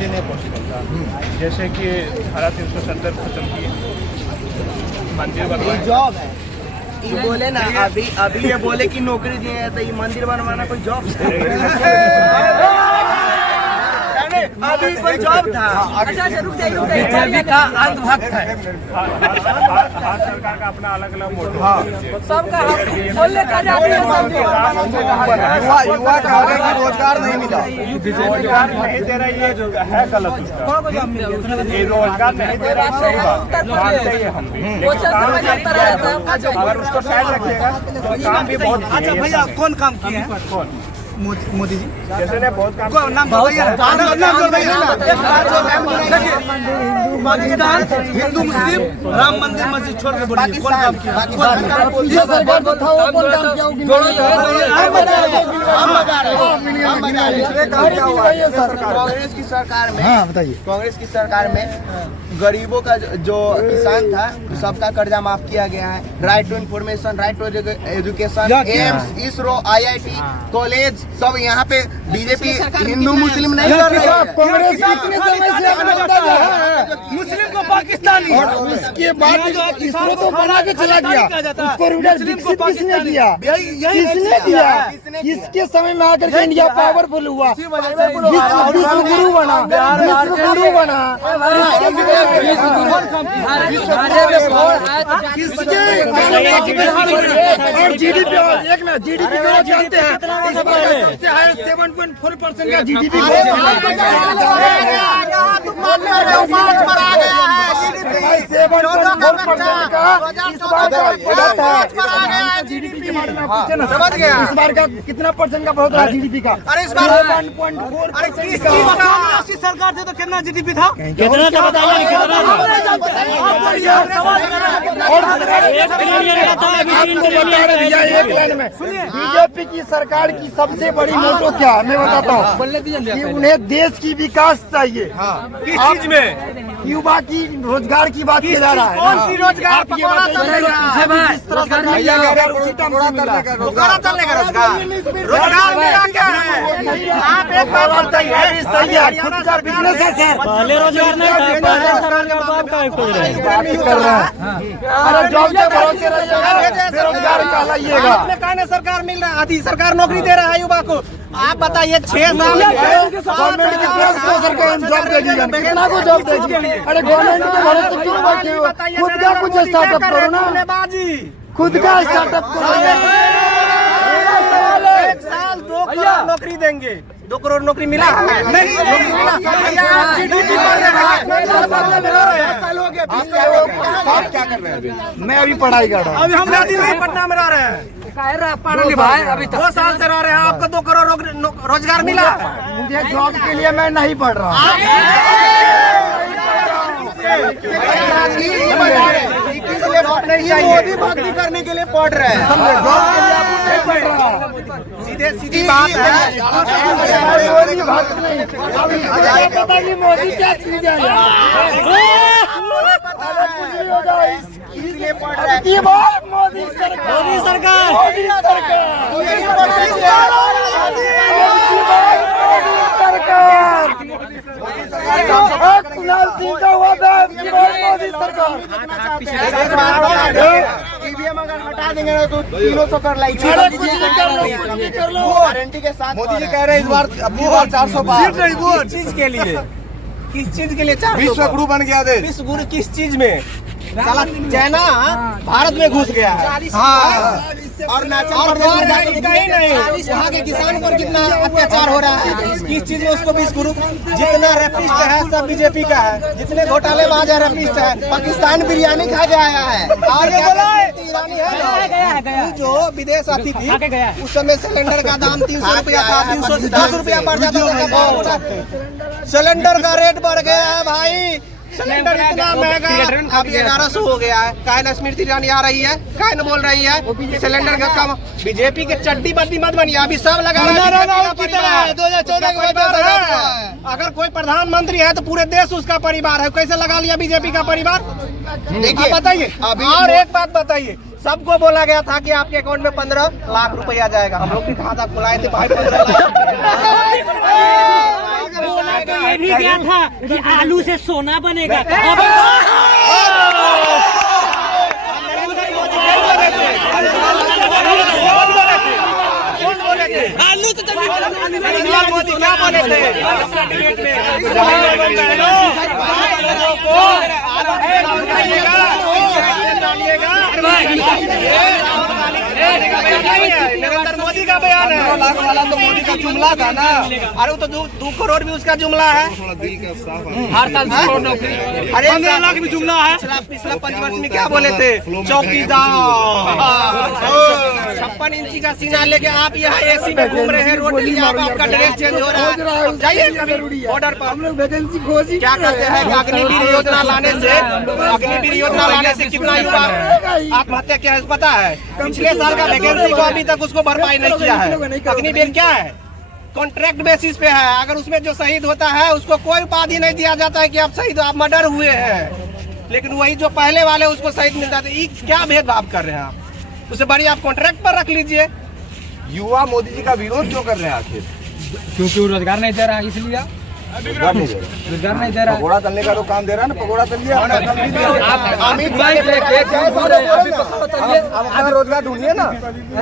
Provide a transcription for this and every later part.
लिए नहीं पॉसिबल था। जैसे कि धारा 370 खत्म की, मंदिर बनवाए, जॉब है ये बोले ना, अभी ये बोले कि नौकरी दिए तो ये मंदिर बनवाना कोई जॉब है? अभी कोई जॉब था? बीजेपी का अंधभक्त है। हर सरकार का अपना अलग अलग मोटो है। सबका बोलने का युवा का रोजगार नहीं मिला, रोजगार नहीं दे रहा, ये है गलत उसका। ये रोजगार नहीं दे रहा, सही बात मानते हैं हम भी, अगर उसको साइड रखिएगा तो काम भी बहुत। अच्छा भैया, कौन काम किए हैं? कौन? मोदी जी जैसे ने बहुत काम पाकिस्तान हिंदू मुस्लिम राम मंदिर मस्जिद छोड़ के बोलिए कौन काम किया? कांग्रेस की सरकार में, हाँ बताइए, कांग्रेस की सरकार में गरीबों का जो किसान था सबका कर्जा माफ किया गया है। Right to information, right to education, AIIMS, ISRO, IIT college सब यहाँ पे बीजेपी हिंदू मुस्लिम नहीं कर रही है। कांग्रेस कितने समय से मुस्लिम को पाकिस्तानी, और उसके बाद इसरो तो बना के चला गया, उसको रूलर विकसित किसने किया? किसने किया? किसके समय में आकर के इंडिया पावरफुल हुआ, विश्व गुरु बना, विश्व गुरु बना? और GDP एक ना GDP जानते हैं, इस बार 7.4% का GDP समझ गया। इस बार का कितना परसेंट का बहुत रहा GDP का? अरे इस बार 7.4 की सरकार थे तो कितना GDP था? कितना का बताइए, बीजेपी की सरकार की सबसे बड़ी मोटो क्या है मैं बताता हूँ कि उन्हें देश की विकास चाहिए। किस चीज में? युवा की रोजगार की बात की जा रहा है। कौन सी रोजगार? पकौड़ा तलने का रोजगार मिला क्या है? आप एक बात बताइए, सही है, खुद का बिजनेस है सर, पहले रोजगार नहीं था, पहले सरकार के बाद का बात कर रहे हैं। अरे जॉब के भरोसे रहिएगा, बेरोजगार कहलाइएगा। आपने कहा ना सरकार मिल रहा है, आधी सरकार नौकरी दे रहा है युवा को। आप बताइए 6 साल गवर्नमेंट कितना सरकार जॉब देगी, कितना को जॉब देगी? अरे गवर्नमेंट के भरोसे क्यों बैठे हो? खुद का कुछ स्टार्टअप करो ना, खुद का स्टार्टअप करो। 1 साल 2 करोड़ नौकरी देंगे, 2 करोड़ नौकरी मिला है? नहीं मिला। क्या कर रहे हैं? मैं अभी पढ़ाई कर रहा हूँ। अभी हम दिन से पटना में रह रहे हैं, अभी 2 साल से रह रहे हैं। आपको 2 करोड़ रोजगार मिला? मुझे जॉब के लिए मैं नहीं पढ़ रहा हूँ। मोदी भक्ति करने के लिए पढ़ रहे हैं, जॉब के लिए आपको नहीं पढ़ रहा। सीधी बात है। मोदी भक्त नहीं, पता नहीं मोदी क्या चीज है। इसलिए पढ़ रहे हैं। मोदी सरकार, मोदी सरकार, मोदी सरकार, कुणाल सिंह का हुआ था, मोदी सरकार। EVM अगर हटा देंगे ना तो 300 कर लाएंगे गारंटी के साथ। मोदी जी कह रहे हैं इस बार 400 पार। किस चीज के लिए? किस चीज के लिए 400? विश्व गुरु बन गया देश। विश्व गुरु किस चीज में? चाइना भारत में घुस गया है। और कहीं नहीं, यहाँ के किसान पर कितना अत्याचार हो रहा है। किस चीज में उसको विश्व गुरु? जितना रेपिस्ट है सब बीजेपी का है, जितने घोटालेबाज है रेपिस्ट है। पाकिस्तान बिरयानी खा के आया है। और ईरानी है जो विदेश आती थी, उस समय सिलेंडर का दाम 300 रुपया था, 310 रुपया बढ़ जाता था। सिलेंडर का रेट बढ़ गया है भाई, सिलेंडर इतना महंगा अभी 1100 हो गया है। काहे स्मृति ईरानी आ रही है, काहे न बोल रही है सिलेंडर का कम? बीजेपी के चड्डी बद्दी मत बनिए, अभी सब लगा 2014 के बाद। अगर कोई प्रधानमंत्री है तो पूरे देश उसका परिवार है, कैसे लगा लिया बीजेपी का परिवार? देखिए बताइए अभी। और एक बात बताइए, सबको बोला गया था कि आपके अकाउंट में 15 लाख रुपया जाएगा। हम लोग भी खाता खुलाए थे भाई, 15 लाख ये भी क्या था कि आलू से सोना बनेगा। आलू तो मोदी क्या बोले थे नरेंद्र मोदी का बयान है। लाख वाला तो मोदी का जुमला था ना। अरे वो तो 2 करोड़ भी उसका जुमला है। हर साल 2 करोड़ नौकरी, अरे 15 लाख भी जुमला है। पिछला 5 वर्ष में क्या बोले थे? चौकीदार 56 इंची का सीना लेके आप यहाँ एसी में घूम रहे हैं, रोटी आपका ड्रेस चेंज हो रहा है। जाइए कभी बॉर्डर पर, हम लोग वैकेंसी खोजी क्या करते हैं कि अग्निवीर योजना लाने से कितना युवा आत्महत्या किया है पता है? पिछले साल का वैकेंसी को अभी तक उसको भरपाई नहीं किया है। अग्निवीर क्या है? कॉन्ट्रैक्ट बेसिस पे है। अगर उसमें जो शहीद होता है उसको कोई उपाधि नहीं दिया जाता है कि आप शहीद, आप मर्डर हुए हैं। लेकिन वही जो पहले वाले उसको शहीद मिलता है। ये क्या भेदभाव कर रहे हैं आप? उससे बड़ी आप कॉन्ट्रैक्ट पर रख लीजिए। युवा मोदी जी का विरोध क्यों कर रहे हैं आखिर? क्योंकि वो रोजगार नहीं दे रहा, इसलिए रोजगार नहीं दे रहा। पकौड़ा तलने का तो काम दे रहा है ना, पकौड़ा तल दिया। अमित भाई अब रोजगार ढूंढिए ना।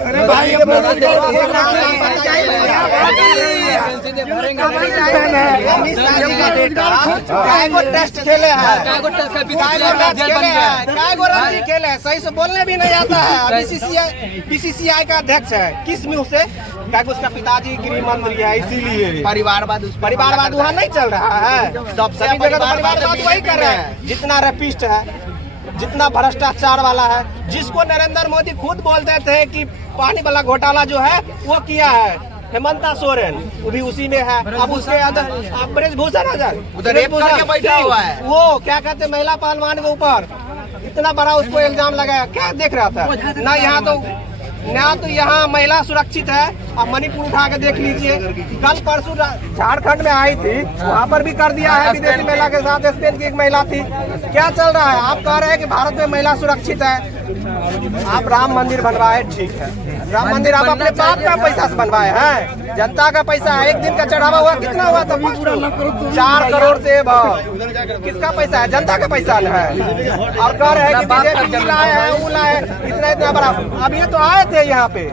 अरे भाई टेस्ट खेले हैं, खेले हैं, सही से बोलने भी नहीं आता है। बीसीसीआई का अध्यक्ष है, किस मुंह से? उसका पिताजी गृह मंत्री है, इसीलिए परिवारवाद वहाँ नहीं चल रहा है। सबसे परिवारवाद वही कर रहे हैं। जितना रैपिस्ट है, जितना भ्रष्टाचार वाला है, जिसको नरेंद्र मोदी खुद बोलते थे कि पानी वाला घोटाला जो है वो किया है हेमंता सोरेन, वो भी उसी में है। अब उसके अंदर ब्रजभूषण उधर बैठा हुआ है। वो क्या कहते महिला पहलवान के ऊपर इतना बड़ा उसको इल्जाम लगाया, क्या देख रहा था ना? यहाँ तो यहाँ महिला सुरक्षित है। अब मणिपुर उठा के देख लीजिए। कल परसों झारखंड में आई थी, वहाँ पर भी कर दिया है विदेशी महिला के साथ। स्पेन की एक महिला थी। क्या चल रहा है? आप कह रहे हैं कि भारत में महिला सुरक्षित है। आप राम मंदिर बनवाए, ठीक है। राम मंदिर आप अपने बाप का पैसा से बनवाए हैं, जनता का पैसा है। एक दिन का चढ़ावा हुआ कितना हुआ था? 4 करोड़ से किसका पैसा है? जनता का पैसा है। और कह रहे हैं कि बीजेपी लाए हैं, वो लाए, इतना बड़ा। अब ये तो आए थे यहाँ पे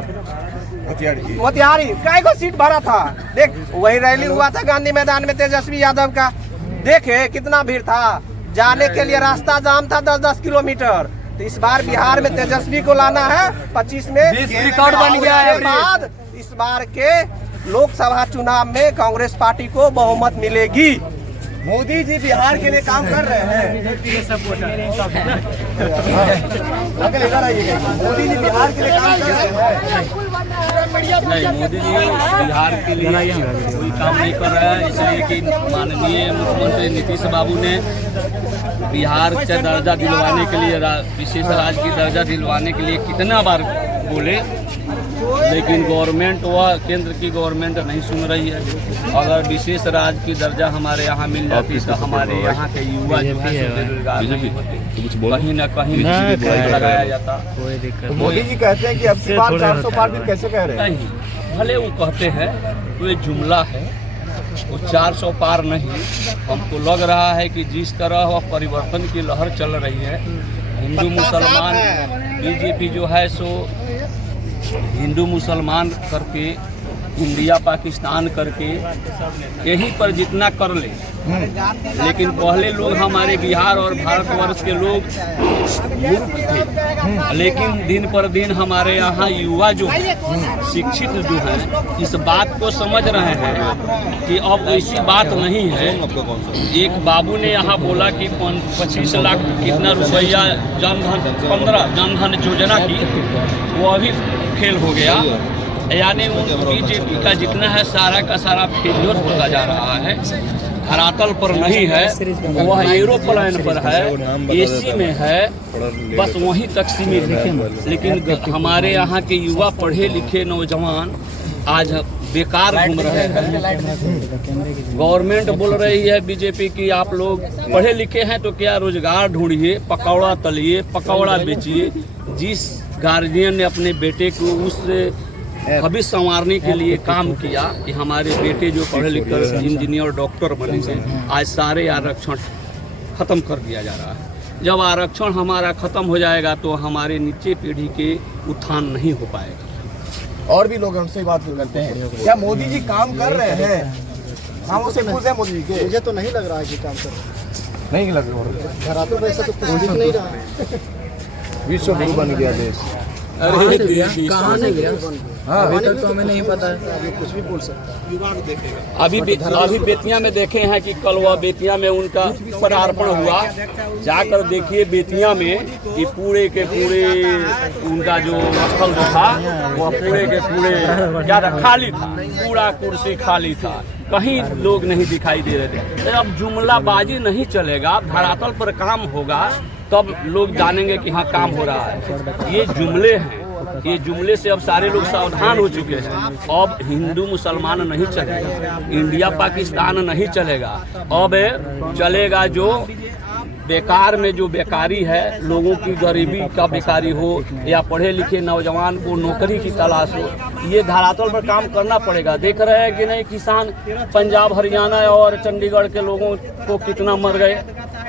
मोतिहारी, कई को सीट भरा था। देख वही रैली हुआ था गांधी मैदान में तेजस्वी यादव का, देखे कितना भीड़ था। जाने के लिए रास्ता जाम था 10-10 किलोमीटर। तो इस बार बिहार में तेजस्वी को लाना है। 25 में रिकॉर्ड बन गया है। बाद इस बार के लोकसभा चुनाव में कांग्रेस पार्टी को बहुमत मिलेगी। मोदी जी बिहार के लिए काम कर रहे हैं। मोदी जी बिहार के लिए काम कर रहे हैं। नहीं, मोदी जी बिहार के लिए कोई काम नहीं कर रहा है। इसलिए कि माननीय मुख्यमंत्री नीतीश बाबू ने बिहार का दर्जा दिलवाने के लिए, विशेष राज्य की दर्जा दिलवाने के लिए कितना बार बोले, लेकिन गवर्नमेंट व केंद्र की गवर्नमेंट नहीं सुन रही है। अगर विशेष राज्य की दर्जा हमारे यहाँ मिल जाती तो हमारे यहाँ के युवा जो है बेरोजगार नहीं होते, कहीं न कहीं लगाया जाता। मोदी जी कहते हैं कि अब की बार 400 पार भी कैसे कह रहे हैं? नहीं, भले वो कहते हैं तो ये जुमला है, वो 400 पार नहीं। हमको लग रहा है कि जिस तरह वह परिवर्तन की लहर चल रही है, हिंदू मुसलमान, बीजेपी जो है सो हिंदू मुसलमान करके, इंडिया पाकिस्तान करके यहीं पर जितना कर ले। लेकिन पहले लोग हमारे बिहार और भारतवर्ष के लोग मूर्ख थे, लेकिन दिन पर दिन हमारे यहाँ युवा जो शिक्षित जो हैं इस बात को समझ रहे हैं कि अब ऐसी बात नहीं है। एक बाबू ने यहाँ बोला कि 25 लाख कितना रुपया जनधन 15 जनधन योजना की, वो अभी फेल हो गया। यानी बीजेपी का जितना है सारा का सारा फेलियर होता जा रहा है। धरातल पर नहीं है, वह एरोप्लेन पर है, एसी में है, बस वहीं तक सीमित है। लेकिन हमारे यहाँ के युवा पढ़े लिखे नौजवान आज बेकार घूम रहे हैं। गवर्नमेंट बोल रही है बीजेपी की आप लोग पढ़े लिखे हैं तो क्या रोजगार ढूंढिए, पकौड़ा तलिए, पकौड़ा बेचिए। जिस गार्जियन ने अपने बेटे को उस भविष्य संवारने के लिए काम किया कि हमारे बेटे जो पढ़े लिखकर इंजीनियर डॉक्टर बनेंगे, आज सारे आरक्षण खत्म कर दिया जा रहा है। जब आरक्षण हमारा खत्म हो जाएगा तो हमारे नीचे पीढ़ी के उत्थान नहीं हो पाएगा। और भी लोग उनसे बात करते हैं, क्या मोदी जी काम कर रहे हैं? हम उसे खुश हैं मोदी जी के? मुझे तो नहीं लग रहा है कि काम कर रहे नहीं लग रहा, घरातों में ऐसा तो कुछ दिख नहीं रहा। विश्व गुरु बन गया देश। कहाँ नहीं गया? अभी तक तो हमें नहीं पता है। कुछ भी बोल सकता है। अभी बेतिया में देखे हैं कि कल वह बेतिया में उनका पदार्पण हुआ। जाकर देखिए बेतिया में कि पूरे के पूरे उनका जो स्थल जो था वह पूरे के पूरे ज़्यादा खाली था, पूरा कुर्सी खाली था, कहीं लोग नहीं दिखाई दे रहे थे। तो अब जुमलाबाजी नहीं चलेगा, धरातल पर काम होगा, तब लोग जानेंगे कि हाँ काम हो रहा है। ये जुमले हैं, ये जुमले से अब सारे लोग सावधान हो चुके हैं। अब हिंदू मुसलमान नहीं चलेगा, इंडिया पाकिस्तान नहीं चलेगा। अब चलेगा जो बेकार में जो बेकारी है, लोगों की गरीबी का बेकारी हो या पढ़े लिखे नौजवान को नौकरी की तलाश हो, ये धरातल पर काम करना पड़ेगा। देख रहे हैं कि नहीं, किसान पंजाब हरियाणा और चंडीगढ़ के लोगों को कितना मर गए,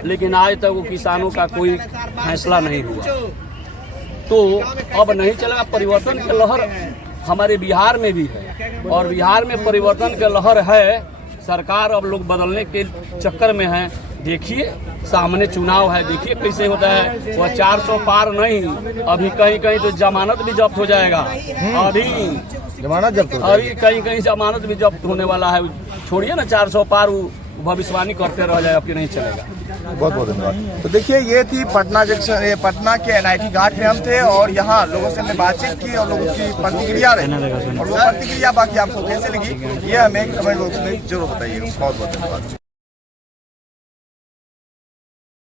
लेकिन आज तक वो किसानों का कोई फैसला नहीं हुआ। तो अब नहीं चलेगा। परिवर्तन की लहर हमारे बिहार में भी है और बिहार में परिवर्तन की लहर है। सरकार अब लोग बदलने के चक्कर में है। देखिए सामने चुनाव है, देखिए कैसे होता है। वह 400 पार नहीं, अभी कहीं कहीं तो जमानत भी जब्त हो जाएगा। अभी जमानत जब्त अभी कहीं कहीं जमानत भी जब्त होने वाला है। छोड़िए ना 400 पार, भविष्यवाणी करते रह जाए, आपके नहीं चलेगा। बहुत बहुत धन्यवाद। तो देखिए ये थी पटना जंक्शन, पटना के NIT घाट में हम थे और यहाँ लोगों से हमने बातचीत की और लोगों की प्रतिक्रिया रही, और वो प्रतिक्रिया बाकी आपको कैसे लगी ये हमें कमेंट बॉक्स में जरूर बताइए। बहुत बहुत धन्यवाद।